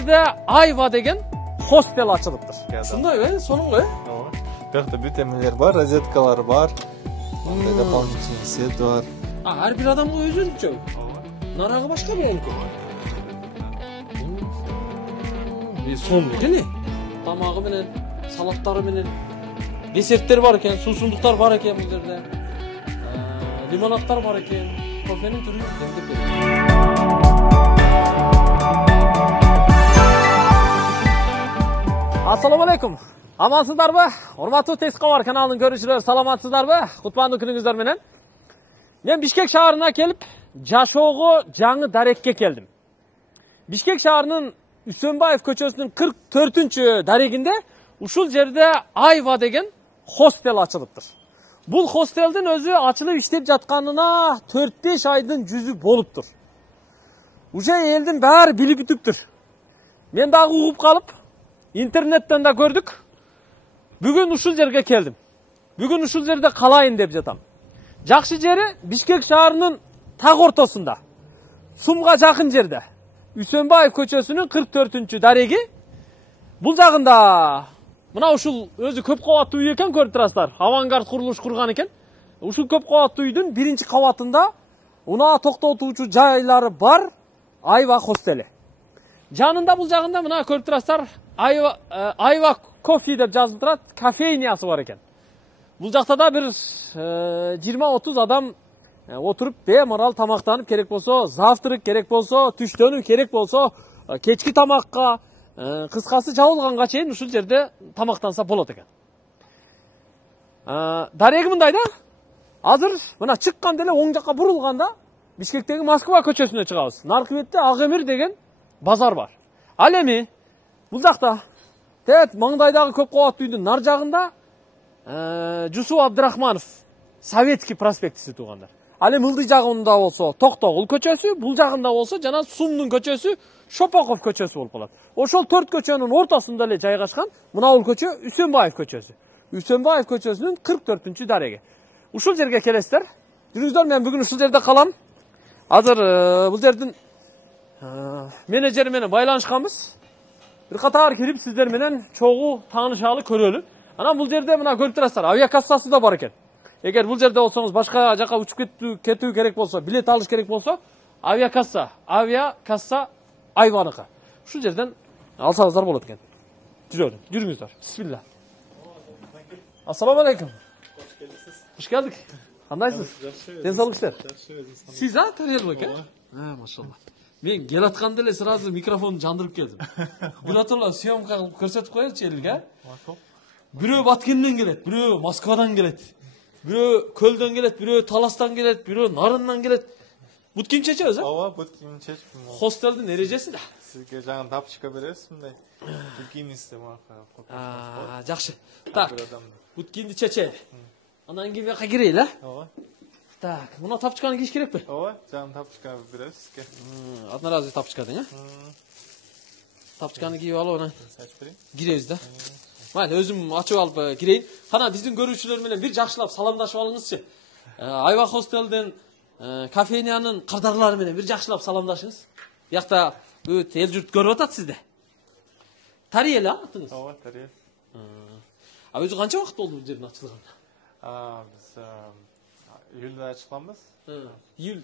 жерде Айва деген хостел ачылыптыр. Шундай сонун го. Бuyakta бүт эмелер бар, розеткалар бар. Дополнительный свет бар. Ар бир адамга өзүнчө. Нарагы башка болуп. Сонун экен. Тамагы менен, салаттары менен, десерттер бар экен, суусундуктар бар экен бул жерде. Лимонадтар бар экен. Кофенин түрү демдеп берет. Assalomu alaykum. Amansızlarmı? Hormatly Tez Xabar kanalının görüşçüleri salamatсыздарбы? Кутмандуу күнүңүздөр менен. Мен Бишкек шаарына келип, жашоого жаңы дарекке келдим. Бишкек шаарынын Үсөнбаев көчөсүнүн 44-чү дарегинде ушул жерде Айва деген хостел ачылыптыр. Бул хостелдин өзү ачылып иштеп жатканына 4-5 айдын жүзү болуптур. Уже элдин баары билип бүтүптүр. Мен дагы угуп калып, интернеттен да көрдүк. Бүгүн ушул жерге келдим. Бүгүн ушул жерде калайын деп жатам. Жакшы жери Бишкек шаарынын так ортосунда. Сумга жакын жерде. Үсөнбаев көчөсүнүн 44-чү дареги. Бул жагында мына ушул өзү көп кабаттуу үй экен, көрүп турасыздар. Авангард курулуш курган экен. Ушул көп кабаттуу үйдүн биринчи кабатында унаа токтотуучу жайлары бар Айва хостели. Жанында бул жагында мына көрүп турасыздар, Айва кофе деп жазылып турат, кофейнясы бар экен. Бул жакта да бир 20-30 адам отуруп беморал тамактанып, керек болсо, завтрак керек болсо, түштөнүү керек болсо, кечки тамакка, кыскасы жабылганга чейин ушул жерде тамактанса болот экен. Дареги мындай да. Азыр мына чыкканда эле оң жакка бурулганда Бишкектеги Москва көчөсүнө чыгабыз. Наркы бетте Ак Эмир деген базар бар. Ал эми бул жакта тет маңдайдагы көп кабаттуу үйдүн нар жагында Жусуп Абдрахманов Советский проспектиси туугандар. Ал эми ылдый жагында болсо Токтогул көчөсү, бул жагында болсо жана Сумдун көчөсү Шопоков көчөсү болуп калат. Ошол 4 көчөнүн ортосунда эле жайгашкан мына бул көчө Үсөнбаев көчөсү. Үсөнбаев көчөсүнүн 44-чү дареги. Ушул жерге келесиздер. Жүрүңүздөр, мен бүгүн ушул жерде калам. Азыр бул жердин менеджери менен байланышканбыз. Bir катар кирип сиздер менен чогуу таанышалы, көрөлү. Анан бул жерде мына көрүп турасыздар, авиакассасы да бар экен. Эгер бул жерде болсоңуз, башка жака учуп кетүү керек болсо, билет алыш керек болсо, авиакасса Айваныкы. Ушул жерден алсаңыздар болот экен. Жүрүңүздөр. Бисмилла. Ассаламу алейкум. Хош келдик. Кандайсыз? Ден соолук иштер. Сиз Тарел экен? Машалла. Мен келатканда эле сразу микрофонду жандырып келдим. Биротоло съемка кылып көрсөтүп коелучу элге. Бирөө Баткенден келет, бирөө Москвадан келет. Бирөө Көлдөн келет, бирөө Таластан келет, бирөө Нарындан келет. Бут ким чечебиз, Ооба, бут ким чечип. Хостелдин эрежеси да. Сизге жаңы тапчика беребиз, мындай. Буткинисте мака. Жакшы. Так. Бут кимди чечели. Анан кийин бияка кирейли, Ооба. Так, мына тапчыканы кийиш керекпи? Ооба, жаңы тапчика беребиз сизге. Одноразовый тапчика дең, Тапчыканы кийип алып анан киребиз да. Майли, өзүм ачып алып кирейин. Кана биздин көрүүчүлөр менен бир жакшылап саламдашып алыңызчы. Айва хостелдин кофейнянын кардарлары менен бир жакшылап саламдашыңыз. Биякта бүт эл журт көрүп атат сизди. Тариел атыңыз? Ооба, Тариел. Өзү канча убакыт болду бул жердин ачылганына? Биз июлда ачылганбыз. Июль.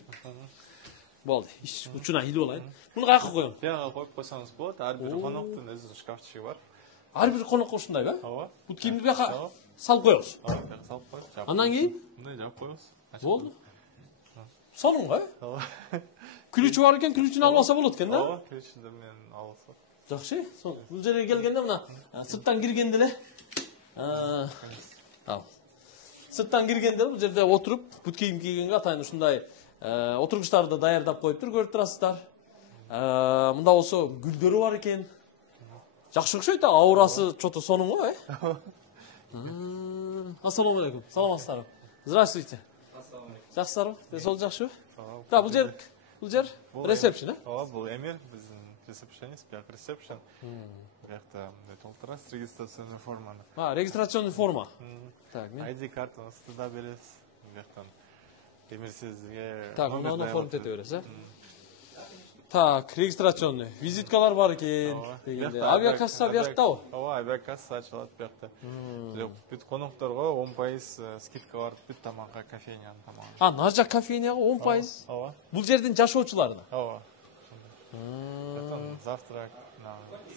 Болду. Иш учуна июль болайын. Муну каяка коём? Бияга коюп койсоңуз болот. Ар бир коноктун өзү шкафчыгы бар. Ар бир конокко ушундайбы? Ооба. Бут кийимди бияка салып коебуз. Ооба, бияка салып коебуз. Андан кийин мындай жаап коебуз. болду. Сонун го? Ооба. Күлүүчү бар экен, күлүүчүнү албаса болот экен да? Ооба, күлүүчүндө менен алса. Жакшы. Бул жерге келгенде мына сырттан киргенде эле сырттан киргенде бул жерде отуруп, бут кийим кийгенге атайын ушундай отургучтарды даярдап коюптур, көрүп турасыздар. Мында болсо гүлдөрү бар экен. Жакшы окшойт, аурасы чото сонун го, Ассаламу алейкум. Саламатсыздарбы? Здравствуйте. Ассаламу алейкум. Жакшысыздарбы? Ден жакшыбы? Да, бул жер ресепшн, Ооба, бул Эмир, биздин ресепшенист, бияк ресепшн. Биякта толтурасыз регистрационный форманы. Регистрационный форма. Так, ID картаңызды да бересиз. Бияктан Эмир сизге Так, мына оформить ете бересиз, Так, регистрационный. Визиткалар бар экен. дегенде. Авиакасса бияктабы? Ооба, авиакасса ачылат биякта. Бүт конокторго 10% скидка бар, бүт тамакка, кофейнянын тамагы. Нар жак кофейняга 10%. Ооба. Бул жердин жашоочуларына. Ооба. Завтрак,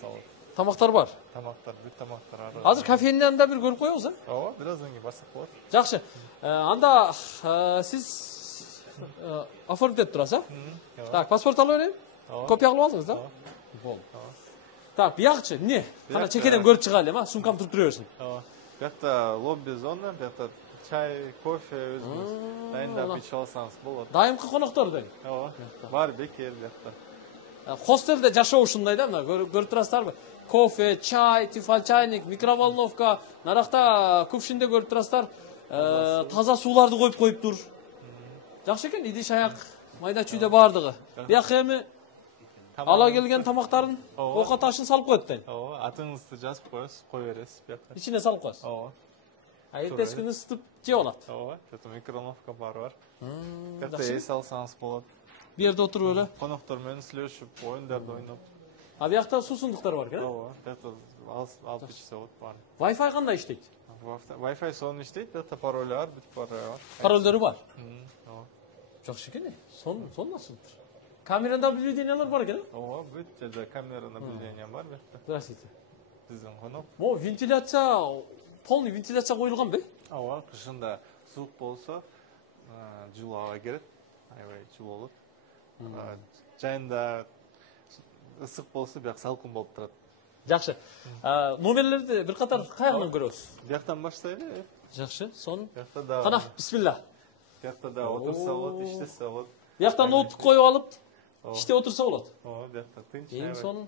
салат. Тамактар бар. Тамактар, бүт тамактар ары. Азыр кофейнянда бир көрүп коебуз, а? Ооба, бираздан кийин барсак болот. Жакшы. Анда сиз оформить турасыз, а? Так, паспорт алып берейин. Копия кылып алдыңыз да? Болду. Так, биякчы, эмне? Кана чекеден көрүп чыгайлы, а? Сумкам туруп тура берсин. Ооба. Биякта лобби зона, биякта чай, кофе өзүңүз дайындап ичип алсаңыз болот. Дайымкы коноктор дейм. Ооба. Бар бекер биякта. Хостелде жашоо ушундай да, мына көрүп турасыздарбы? Кофе, чай, тефаль чайник, микроволновка, наракта кувшинде көрүп турасыздар. Таза сууларды коюп коюптур. Жакшы экен, идиш аяк, майда чүйдө бардыгы. Бияк эми ала келген тамактарын, оокат ашын салып коет дейм. Ооба, атыңызды жазып коесуз, кое бересиз биякка. Ичине салып коесуз. Ооба. Эртеси күнү ысытып жеп алат. Ооба, это микроволновка бар. Биякта эс алсаңыз болот. Бу жерде отуруп эле. Коноктор менен сүйлөшүп, оюндарды ойноп. А биякта суусундуктар бар экен. Ооба, биякта алып ичсе болот бар. Wi-Fi кандай иштейт? Wi-Fi сонун иштейт, биякта пароль бар, бүт пароль бар. Паролдору бар. Ооба. Жакшы экен. Сонун ачылыптыр. Камерада наблюдениялар бар экен, а? Ооба, бүт жерде камера наблюдение бар биякта. Здравствуйте. Биздин конок. Мо вентиляция, полный вентиляция коюлган бе? Ооба, кышында суук болсо, жылуу аба кирет. Аябай жылуу болот. Жайында ысык болсо, бияк салкын болуп турат. Жакшы. Номерлерди бир катар кайягынан көрөбүз? Бияктан баштайлы. Жакшы, сонун. Биякта да. Кана, бисмилла. Биякта да отурса болот, иштесе болот. Бияктан ноутбук коюп алып, иште отурса болот. Ооба, биякта тынч. Эң сонун.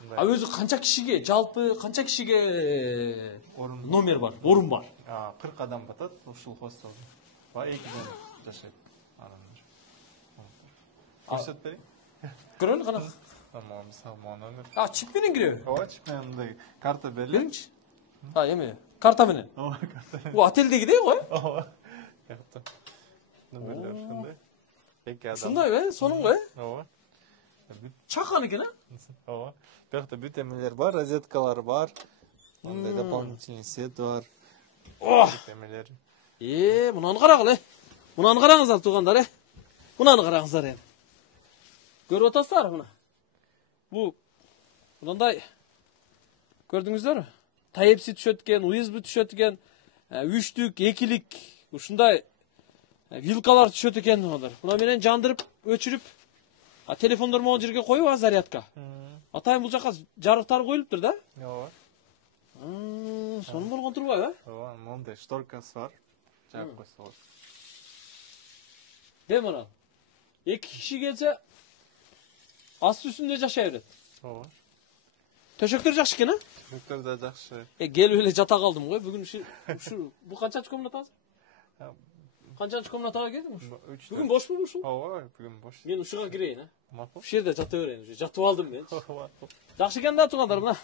Өзү канча кишиге, жалпы канча кишиге номер бар, орун бар? 40 адам батат ушул хостел. Ба 2ден жашайт адамдар. Көрсөтүп берейин. Көрөлү кана. Мисалы номер. Чип менен киреби? Ооба, чип менен мындай карта берилет. Эме, карта менен. Ооба, карта. Бул отелдегидей го? Ооба. Биякта. Номерлер ушундай. 2 адам. Ушундай, сонун го? Ооба. Чакан экен, а? Ооба. Биякта бүт эмелер бар, розеткалар бар. Мындай дополнительный свет бар. Бүт эмелер. Мунаны карагыла. Мунаны караңыздар туугандар, Мунаны караңыздар эми. Көрүп атасыздар мына. Бу мындай көрдүңүздөрбү? Type-C түшөт экен, USB түшөт экен, 3-түк, 2-лик ушундай вилкалар түшөт экен мындар. Муна менен жандырып, өчүрүп, телефондор могу жерге коюп, зарядка. Атайын бул жака жарыктар коюлуптур да? Ооба. Сонун болгон турбайбы? Ооба, мондай шторкасы бар. Жаап койсо болот. Мына 2 киши келсе, асты үстүндө жашай берет. Ооба. Төшөктөр жакшы экен, а? Төшөктөр да жакшы. Келип эле жата калдым го. Бүгүн бул канчанчы комната азыр? Канчанчы комнатага келдиң ушу? Бүгүн бошпу ушул? Ооба, бүгүн бош. Мен ушуга кирейин, а? Макул. Ушул жерде жата берейин. Жатып алдым мен. Ооба. Жакшы экен да туугандар, мына.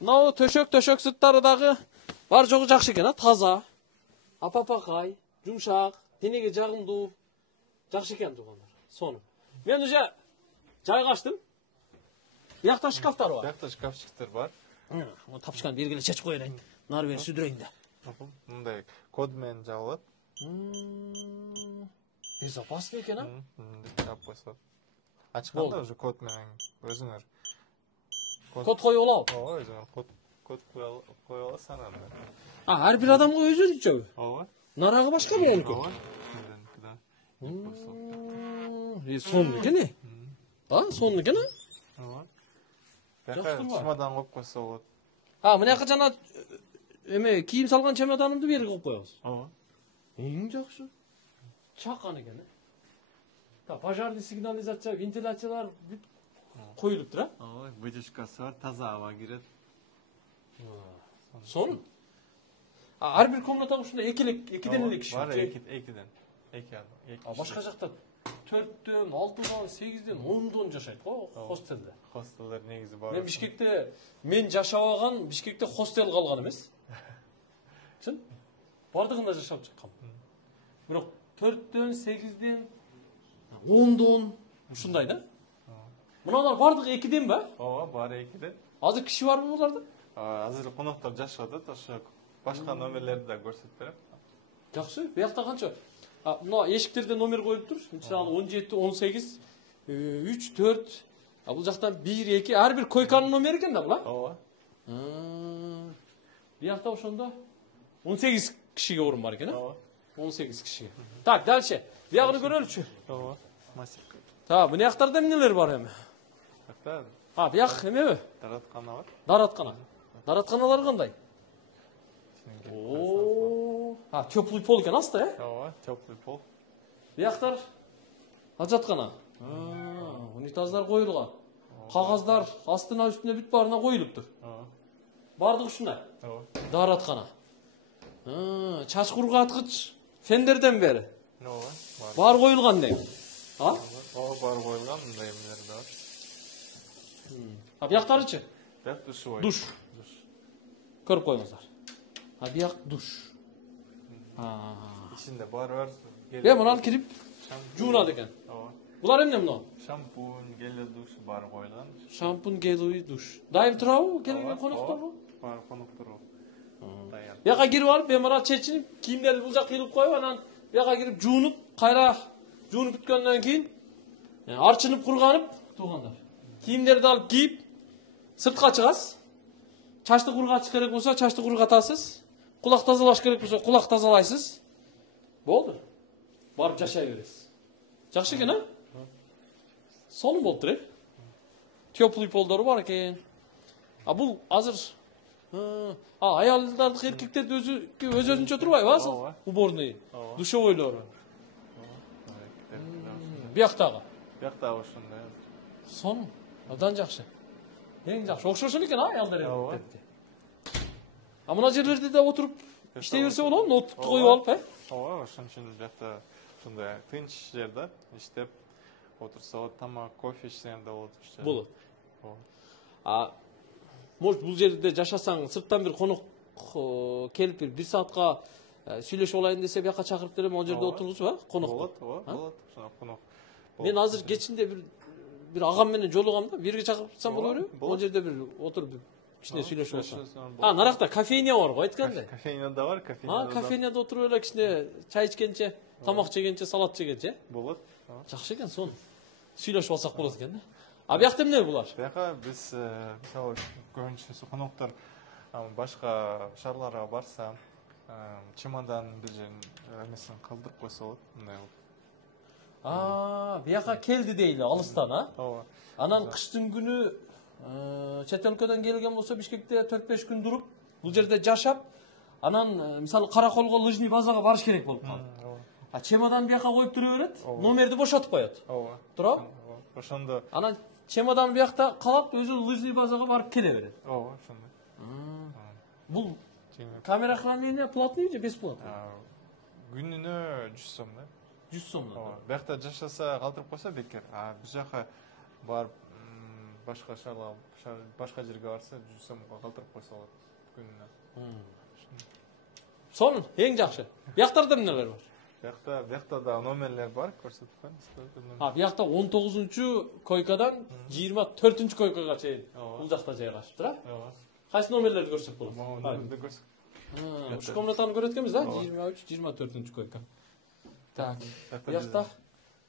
Мынау төшөк сырттары дагы бар жогу жакшы экен, а? Таза. Апапакай, жумшак, денеге жагымдуу. Жакшы экен туугандар. Сонун. Мен уже жайгаштым. Биякта шкафтар бар. Биякта шкафчиктер бар. Мына тапчканы бергиле чечип коелайын. Нары бери сүдүрөйүн да. Мындай код менен жабылат. Безопасный экен, а? Жаап койсо. Ачканда уже код менен өзүңөр код коюп алабы? Ооба, өзүңөр код коюп аласыз анан. Ар бир адамга өзүнчөбү? Ооба. Нарагы башка болонуку? Ооба. Сонун экен, сонун экен, а? Ооба. Бияка чемодан коюп койсо болот. Мынаяка жана эме кийим салган чемоданымды берип коюп коебуз. Ооба. Эң жакшы. Чакан экен, пожарный сигнализация, вентиляциялар бүт коюлуптур, а? Ооба, вытяжкасы бар, таза аба кирет. Сонун. Ар бир комната ушундай 2ден эле киши. Бар, 2ден. 2 адам. Башка жакта 4дөн, 6дан, 8ден, 10дон жашайт го хостелде. Хостелдер негизи бар. Мен Бишкекте жашабаган, Бишкекте хостел калган эмес. Чын? Бардыгында жашап чыккам. Бирок 4дөн, 8ден, 10дон ушундай да? Мыналар бардыгы экиден ба? Ооба, баары экиде. Азыр киши барбы буларда? Азыр коноктор жашап атат, ошо башка номерлерди да көрсөтүп берем. Жакшы. Биякта канча? Мына эшиктерде номер коюлуп тур. Мисалы 17, 18, 3, 4. Бул жактан 1, 2, ар бир койканын номери экен да бул, а? Ооба. Биякта ошондо 18 кишиге орун бар экен, а? Ооба. 18 кишиге. Так, дальше. Биягын көрөлүчү. Ооба. Мастер. Та, bu жактарда эмнелер бар эми? Такта. Бияк эмеби? Дараткана бар. Дараткана. Даратканалар кандай? Теплый пол экен аста, э? Ооба, теплый пол. Бияктар ажаткана. Унитаздар коюлган. Кагаздар астына үстүнө бүт баарына коюлуптур. Ооба. Бардыгы ушундай. Ооба. Дараткана. Чач кургаткыч фендерден бери. Ооба. Бар коюлган дейм. Ооба, бар коюлган, мындай эмелер да бар. Бияктарычы? Бияк душевой. Душ. Көрүп коюңуздар. Бияк душ. Ичинде бар. Мынаны кирип жуунат экен. Ооба. Булар эмне мына? Шампунь, гель душ бар коюлган. Шампунь, гель душ. Дайым турабы келген конокторго? Бар конокторго. Даяр. Бияка кирип алып, бемара чечинип, кийимдерди бул жака кыйлып коюп, анан бияка кирип жуунуп, кайра жуунуп бүткөндөн кийин арчынып курганып, туугандар. Кийимдерди алып кийип, сыртка чыгасыз. Чачты кургатыш керек болсо, чачты кургатасыз. Кулак тазалаш керек болсо, кулак тазалайсыз. Болду. Барып жашай бересиз. Жакшы экен, а? Сонун болуп тур, э? Теплый полдору бар экен. Бул азыр аялдардыкы эркектерди өзүнчө турбайбы азыр? Уборный, душевойлору. Бияктагы. Бияктагы ошондой. Сонун. Абдан жакшы. Эң жакшы. Окшошон экен, аялдар эркектерди. Мына жерлерде да отуруп иштей берсе болот, ноутбукту коюп алып, э? Ооба, ошон үчүн биякта ушундай тынч жерде иштеп отурса, тамак, кофе ичсең да болот. Болот. Может, бул жерде жашасаң, сырттан бир конок келип бир саатка сүйлөшүп алайын десе, бияка чакырып берем, ал жерде отургузуп, а? Конок. Болот, болот. Ошондой конок. Мен азыр кечинде бир агам менен жолугам да, бирге чакырсам боло береби? Ал жерде бир отуруп кичине сүйлөшүп алсам. Наракта кофейня бар го, айткандай. Кофейня да бар, кофейня. Кофейняда отуруп эле кичине чай ичкенче, тамак жегенче, салат жегенче. Болот. Жакшы экен, сон. Сүйлөшүп алсак болот экен да. Биякта эмне булар? Бияка биз мисалы көбүнчөсү коноктор башка шаарларга барса, чемодан бир жерин эмесин калтырып койсо болот, мындай болуп. Бияка келди дейли, алыстан, а? Ооба. Анан кыштын күнү чет өлкөдөн келген болсо, Бишкекте 4-5 күн туруп, бул жерде жашап, анан мисалы Караколго лыжный базага барыш керек болуп калат. Чемодан бияка коюп тура берет, номерди бошотуп коет. Ооба. Туурабы? Ошондо. Анан чемодан биякта калат, өзү лыжный базага барып келе берет. Ооба, ошондой. Бул камера хранение платный же бесплатный? Күнүнө 100 сом да. 100 сомдон. Ооба. Биякта жашаса калтырып койсо бекер. Бул жака барып башка шаарларга, башка жерге барса 100 сомго калтырып койсо болот күнүнө. Сонун, эң жакшы. Бияктарда эмнелер бар? Биякта да номерлер бар, көрсөтүп коем. Биякта 19-чу койкадан 24-чү койкага чейин бул жакта жайгашыптыр, а? Ооба. Кайсы номерлерди көрсөк болот? Номерди көрсөк. Ушу комнатаны көрөт экенбиз да? 23-24-чү койка. Так, биякта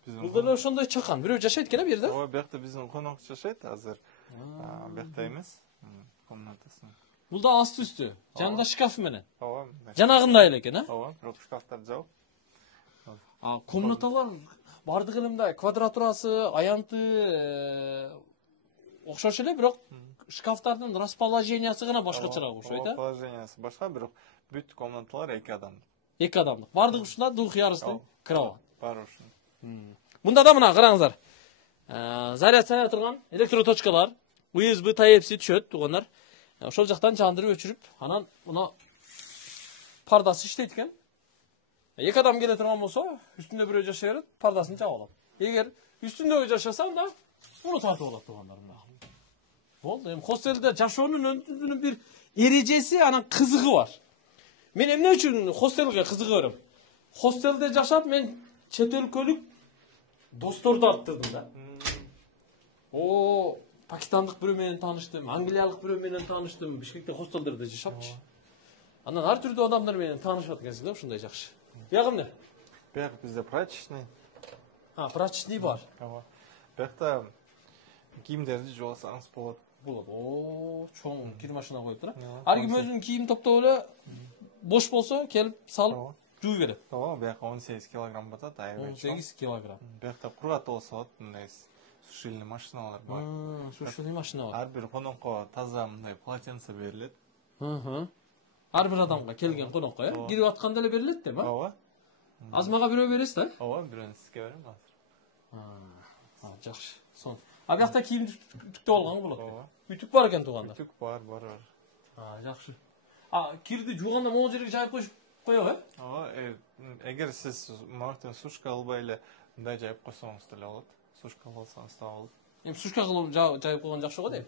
бул деле ошондой чакан. Бирөө жашайт экен, а, бу жерде? Ооба, биякта биздин конок жашайт азыр. Биякта эмес, комнатасын. Бул да асты үстү, жанында шкаф менен. Ооба. Жанагындай эле экен, а? Ооба, бирок шкафтарды жабып. Комнаталар бардыгы эле мындай квадратурасы, аянты окшош эле, бирок шкафтардын расположениясы гана башкачараак окшойт, а? Положениясы башка, бирок бүт комнаталар 2 адамдык. 2 адамдык. Бардыгы ушунда двухъярусный кровать. Бар ушун. Мында да мына караңыздар. Заряд сая турган электроточкалар, USB Type-C түшөт, туугандар. Ошол жактан жандырып өчүрүп, анан мына пардасы иштейт экен. 2 адам келе турган болсо, үстүндө бирөө жашай берет, пардасын жаап алат. Эгер үстүндөгү жашаса, анда муну тартып алат, туугандар. Болду, эми хостелде жашоонун өндүрүүнүн бир эрежеси, анан кызыгы бар. Мен эмне үчүн хостелге кызыга берем? Хостелде жашап, мен чет өлкөлүк досторду арттырдым да. O Pakistanlık biri menен tanıştım, Angliyalık biri menен tanıştım, Bişkekте хостелдерде жашапчы. Анан ар түрдүү адамдар менен таанышып аткансың да, ушундай жакшы. Биягы эмне? Бияк бизде прачечный. Прачечный бар. Ооба. Биякта кийимдерди жуасаңыз болот. Болот. Чоң кир машина коюп тура. Ар ким өзүнүн кийим топтоп эле бош болсо келип салып жууй берет. Ооба, бияк 18 килограмм батат, аябай чоң. 18 килограмм. Биякта кургатып болсо болот, мындай сушильный машиналар бар. Сушильный машина бар. Ар бир конокко таза мындай полотенце берилет. Ар бир адамга келген конокко, кирип атканда эле берилет да, Ооба. Азмага бирөө бересиз да? Ооба, бирөөнү сизге берем азыр. Жакшы. Сон. Биякта кийим түктөп алган болот. Ооба. Үтүк бар экен тууганда. Үтүк бар. Жакшы. Кирди жууганда могу жерге жайып коёбу, Ооба, эгер сиз мактын сушка албай эле мындай жайып койсоңуз деле болот. Сушка алсаңыз да болот. Сушка кылып жайып койгон жакшы го дейм.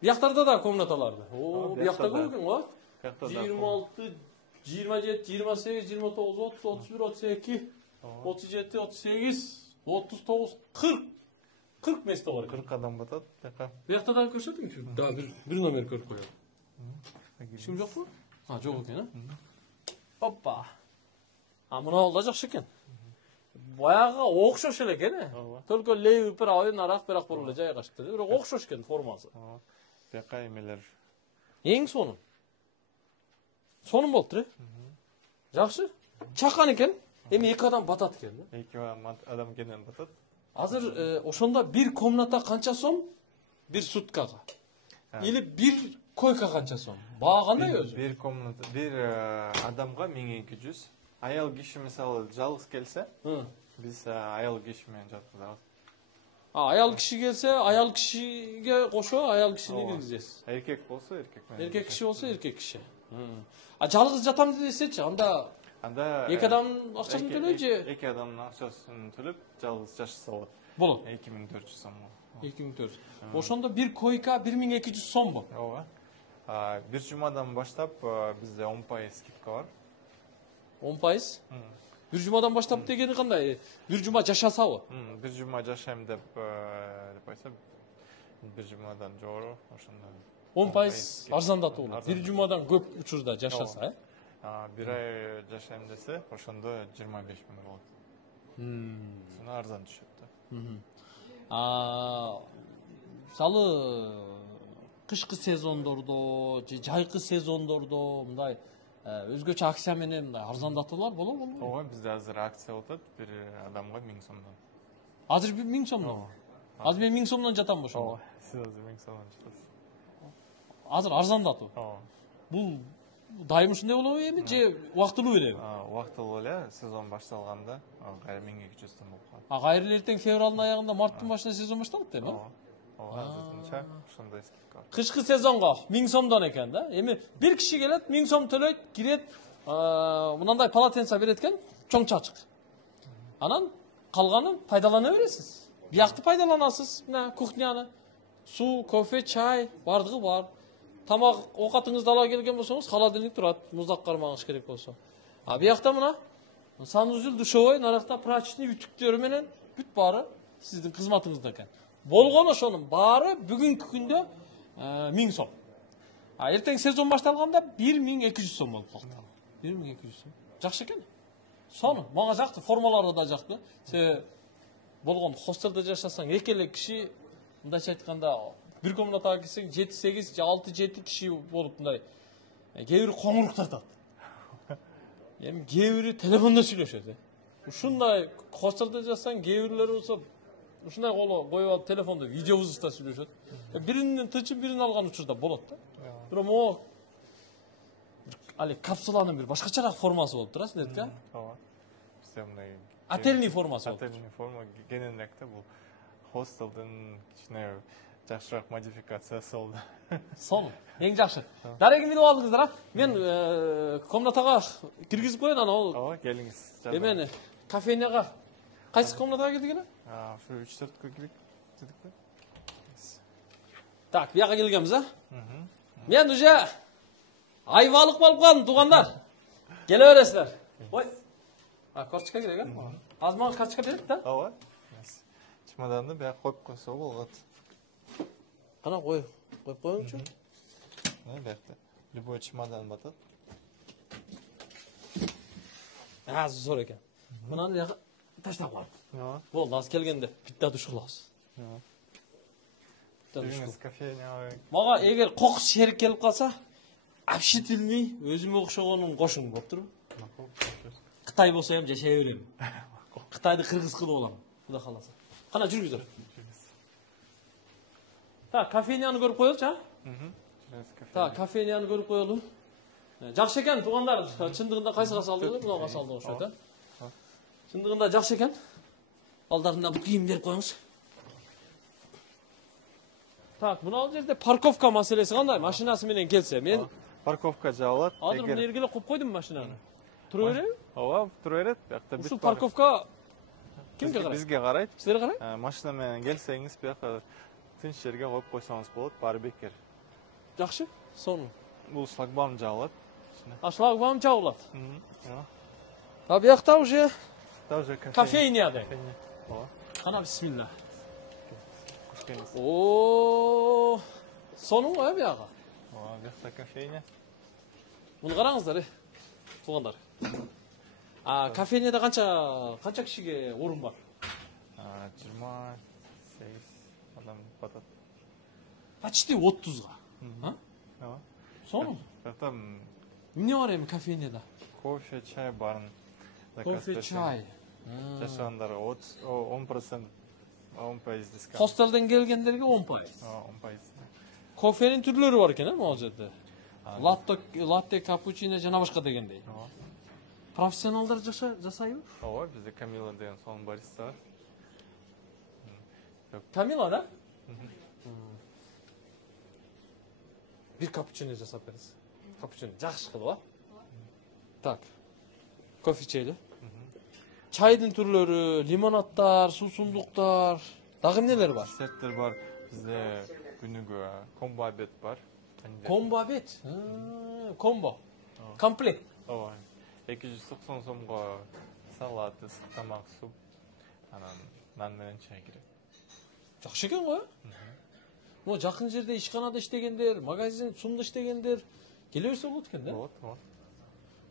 Бияктарда да комнаталарды. Биякта көп экен го. 26, 27, 28, 29, 30, 31, 32, 37, 38, 39, 40. 40 место бар. 40 адам батат. Биякта да көрсөтүңчү. Да, бир номер көрүп коём. Ишим жокпу? Жок экен, Оппа. Мына да жакшы экен. Баягы окшош эле экен, Только леви правый нарак бирок болуп эле жайгашты. Бирок окшош экен формасы. Бияка эмелер. Эң сонун. Сонун болуптур, Жакшы. Чакан экен. Эми 2 адам батат экен, 2 адам кенен батат. Азыр ошондо бир комната канча сом? Бир суткага. Или бир койка канча сом? Баа кандай өзү? Бир комната, бир адамга 1200. Аял киши мисалы жалгыз келсе, биз аял киши менен жаткызабыз. Аял киши келсе, аял кишиге кошо, аял кишини киргизесиз. Эркек болсо, эркек менен. Эркек киши болсо, эркек киши. Жалгыз жатам десечи, анда 2 адамдын акчасын төлөй же? 2 адамдын акчасын төлөп, жалгыз жашаса болот. Болот. 2400 сом. 2400. Ошондо бир койка 1200 сомбу? Ооба. Бир жумадан баштап бизде 10% скидка бар. 10%? Бир жумадан баштап дегени кандай? Бир жума жашасабы? Бир жума жашайм деп айтса, бир жумадан жогору ошондо 10% арзандатуу болот. Бир жумадан көп учурда жашаса, бир ай жашайм десе, ошондо 25 миң болот. Сына арзан түшөт да. Мисалы кышкы сезондордо же жайкы сезондордо мындай өзгөчө акция менен мындай арзандатуулар болобу? Ооба, бизде азыр акция отот, бир адамга 1000 сомдон. Азыр 1000 сомдон? Азыр мен 1000 сомдон жатам ошондо. Ооба, сиз азыр 1000 сомдон жатасыз. Азыр арзандатуу. Ооба. Бул дайым ушундай болобу эми же убактылуу элеби? Убактылуу эле, сезон башталганда кайра 1200 сом болуп калат. Кайра эртең февралдын аягында марттын башында сезон башталат дейм, Азырынча ошондой скидка. Кышкы сезонго 1000 сомдон экен да. Эми бир киши келет, 1000 сом төлөйт, кирет, мындай полотенце берет экен, чоң чачык. Анан калганын пайдалана бересиз. Биякты пайдаланасыз, мына кухняны. Суу, кофе, чай, бардыгы бар. Тамак оокатыңызды ала келген болсоңуз, холодильник турат, муздак кармагыңыз керек болсо. Биякта мына санузел, душевой, наракта прачечный үтүктөрү менен бүт баары сиздин кызматыңызда экен. Болгон ошонун баары бүгүнкү күндө 1000 сом. Эртең сезон башталганда 1200 сом болуп калат. 1200 сом. Жакшы экен. Сону, мага жакты, формалары да жакты. Болгон хостелде жашасаң, эки эле киши, мындайча айтканда, бир комнатага кирсең 7-8 же 6-7 киши болуп мындай. Кээ бири коңурук тартат. Эми кээ бири телефондо сүйлөшөт. Ушундай хостелде жашасаң, кээ бирлери болсо ушундай коюп алып телефондо видео вызовда сүйлөшөт. Биринин тынчын бирин алган учурда болот да. Бирок могу али капсуланын бир башкачараак формасы болуп турат, силердики? Ооба. Бизде мындай отельный формасы болуп. Отельный форма кененирээк да, бул хостелдин кичине жакшыраак модификациясы болду. Сону, эң жакшы. Дарегин билип алдыңыздар, Мен комнатага киргизип коеюн, анан Ооба, келиңиз. Эмени кафенияга кайсы комнатага кирдик эле? Ушу 3-4 кирдик да. Так, бияка келгенбиз, Мен уже айбалык болуп калдым, туугандар. Келе бересиздер. Ой. Карточка керек, Аз мага карточка берет да? Ооба. чемоданды бияк коюп койсо болот. Кана қойып қойыңызшы. Биякта любой чемодан батат. Аз зор екен. Мынаны яқы таштап қойып. Болды, аз келгенде питта душ қыласыз. Үйіңіз кофейня. Маға егер қоқыс шерік келіп қалса, общительный өзіме оқшағанын қошың болып тұр. Қытай болса ем жашай беремін. Қытайды қырғыз қылып оламын. Құда қаласа. Қана жүргіздер. Так, кофейняны көріп қойылшы, Так, кофейняны көріп қойылы. Жақсы екен, туғандар. Шындығында қайсыға салды ғой? Бұнауға салды ғой. Шындығында жақсы екен. Алдарында бұл киімдер қойыңыз. Так, мынау жерде парковка мәселесі қандай? Машинасы менен келсе, мен парковка жабылат. Азыр мен ергеле қойып қойдым машинаны. Тұра берем? Ооба, тұра берет. Ушул парковка кимге қарайт? Бизге қарайт. Силерге қарайт? Машина менен келсеңиз, бияка тынч жерге қойып қойсаңыз болот, бары бекер. Жакшы. Сону. Бул шлагбаум жабылат. Шлагбаум жабылат. А биякта уже кофейня да. Ооба. Кана бисмилла. Кушкенсиз. О, сону ғой бияга. Ооба, биякта кофейня. Муну караңыздар, тугандар. Кофейняда канча кишиге орун бар? 28 адам батат. Почти 30га. Ооба. Сону. Там эмне бар эми кофейняда? кофе, чай барын. Кофе, чай. Жашагандар 10% 10% дисконт. Хостелден келгендерге 10%. 10%. Кофенин түрлөрү бар экен, могу жерде. Латте, капучино жана башка дегендей. Профессионалдар жасайбы? Ооба, бизде Камила деген сонун бариста бар. Камила да? Bir капучино жасап бериңиз. Капучино жакшы кылып, а? Так. Кофе içeli. Чайдын түрлөрү, лимонадтар, суусундуктар, дагы эмнелер бар? Сеттер бар. Бизде күнүгө комбо обед бар. Комбо обед? Комбо. Комплект. Ооба. 290 сомго салат, ысык тамак, суп, анан нан менен чай кирет. Жакшы экен го? Mo жакын жерде ишканада иштегендер, магазин сумда иштегендер келе берсе болот экен да? Болот, болот.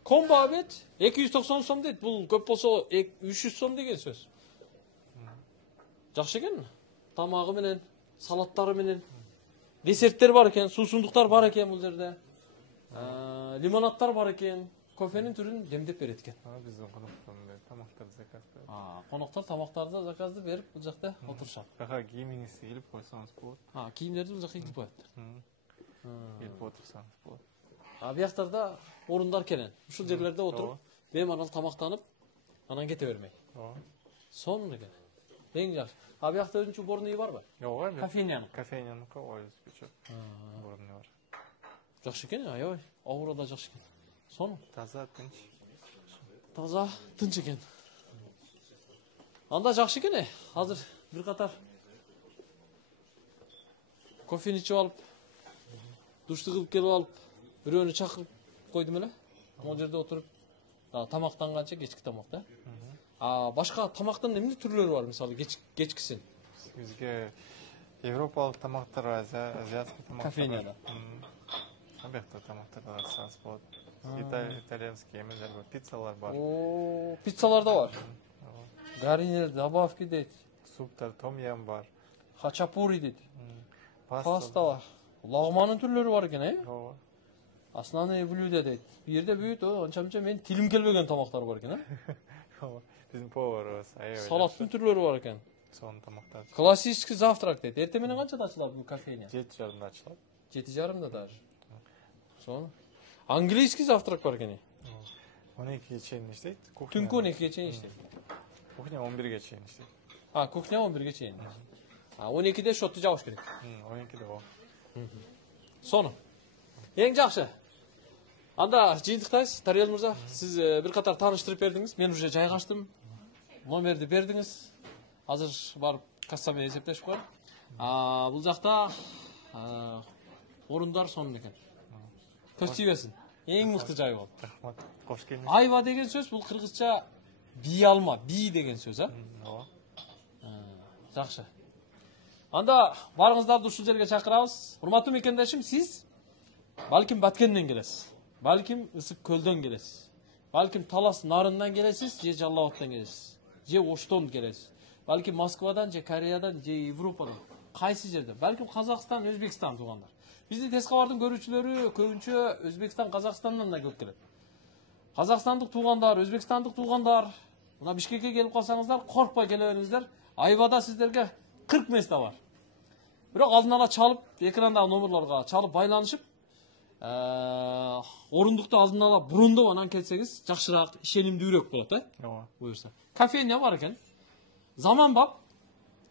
Комбо обед 290 сом дейт. Бул көп болсо 300 сом деген сөз. Жакшы экен. Тамагы менен, салаттары менен, десерттер бар экен, суусундуктар бар экен бул жерде. Лимонадтар бар экен. Кофенин түрүн демдеп берет экен. Биздин коноктор тамактарды заказ берет. Коноктор тамактарды заказды берип бул жакта отурушат. Кийимиңизди кийип койсоңуз болот. Кийимдерди бул жакка кийип коет. Келип отурсаңыз болот. Бияктарда орундар келен. Ушул жерлерде отуруп, беймарал тамактанып, анан кете бермей. Сонун экен. Эң жакшы. Биякта өзүнчө борны барбы? Ооба. Кофейнянын. Кофейняныкы өзгөчө. Борны бар. Жакшы экен, аябай. Аура да жакшы экен. Сонун. Таза, тынч. Таза, тынч экен. Анда жакшы экен. Азыр бир катар кофени ичип алып, душту кылып келип алып, бирөөнү чакырып койдум эле. Могу жерде отуруп, тамактанганча кечки тамакта. Башка тамактын эмне түрлөрү бар, мисалы кечкисин? Бизге европалык тамактар, азиатский тамактар. Кофейняда. Бияқта тамақтарда алсаңыз болот. Итальянский эмелер бар, пиццалар бар. Пиццалар да бар. Гарнир, добавки дейт. Суптар, том ям бар. Хачапури дейт. Паста бар. Лагманын түрлөрү бар экен, Ооба. Основные блюда дейт. Бу жерде бүт, анча-мынча мен тилим келбеген тамактар бар экен, Ооба. Биздин поварыбыз аябай. Салаттын түрлөрү бар экен. Сонун тамактар. Классический завтрак дейт. Эртең менен канчада ачылат бул кофейня? 7:30 ачылат. 7:30 даже. Сон. Английский завтрак бар экен. 12-ге чейин иштейт. Түнкү 12-ге чейин иштейт. Кухня 11-ге чейин иштейт. Кухня 11-ге чейин. 12-де шотту жабыш керек. 12-де ооба. Сону. Эң жакшы. Анда жыйынтыктайбыз. Тариел мырза, сиз бир катар тааныштырып бердиңиз. Мен уже жайгаштым. Номерди бердиңиз. Азыр барып кассамен эсептешип коем. Бул жакта орундар сонун экен. Көз тийбесин. Эң мыкты жай болуп. Рахмат. Кош келиңиз. Айва деген сөз бул кыргызча бий алма, бий деген сөз, Ооба. Жақсы. Анда барыңыздарды ушул жерге чакырабыз. Урматтуу мекендешим, сиз балким Баткенден келесиз. Балким Ысык көлдөн келесиз. Балким Талас нарындан келесиз, же Жалал Абадтан келесиз, же Оштон келесиз. Балким Москвадан, же Кореядан, же Европадан. Кайсы жерден? Балким Казакстан, Өзбекстан туугандар. Биздин Тез кабардын көрүүчүлөрү көбүнчө Өзбекстан, Казакстандан да көп келет. Казакстандык туугандар, Өзбекстандык туугандар, мына Бишкекке келип калсаңыздар, коркпой келе бериңиздер. Айвада сиздерге 40 места бар. Бирок алдын ала чалып, экрандагы номерлорго чалып байланышып, орундукту алдын ала брондоп анан келсеңиз, жакшыраак, ишенимдүүрөөк болот, Ооба. Буюрса. Кофейня бар экен. Заманбап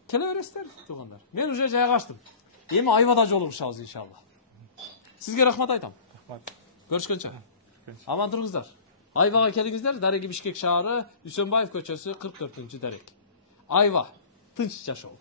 келе бересиздер, туугандар. Мен уже жайгаштым. Эми Айвада жолугушабыз иншалла. Сизге рахмат айтам. Рахмат. Көрүшкөнчө. Аман туруңуздар. Айвага келиңиздер, Дареги Бишкек шаары, Үсөнбаев көчөсү 44-дарек. Айва, тынч жашоо.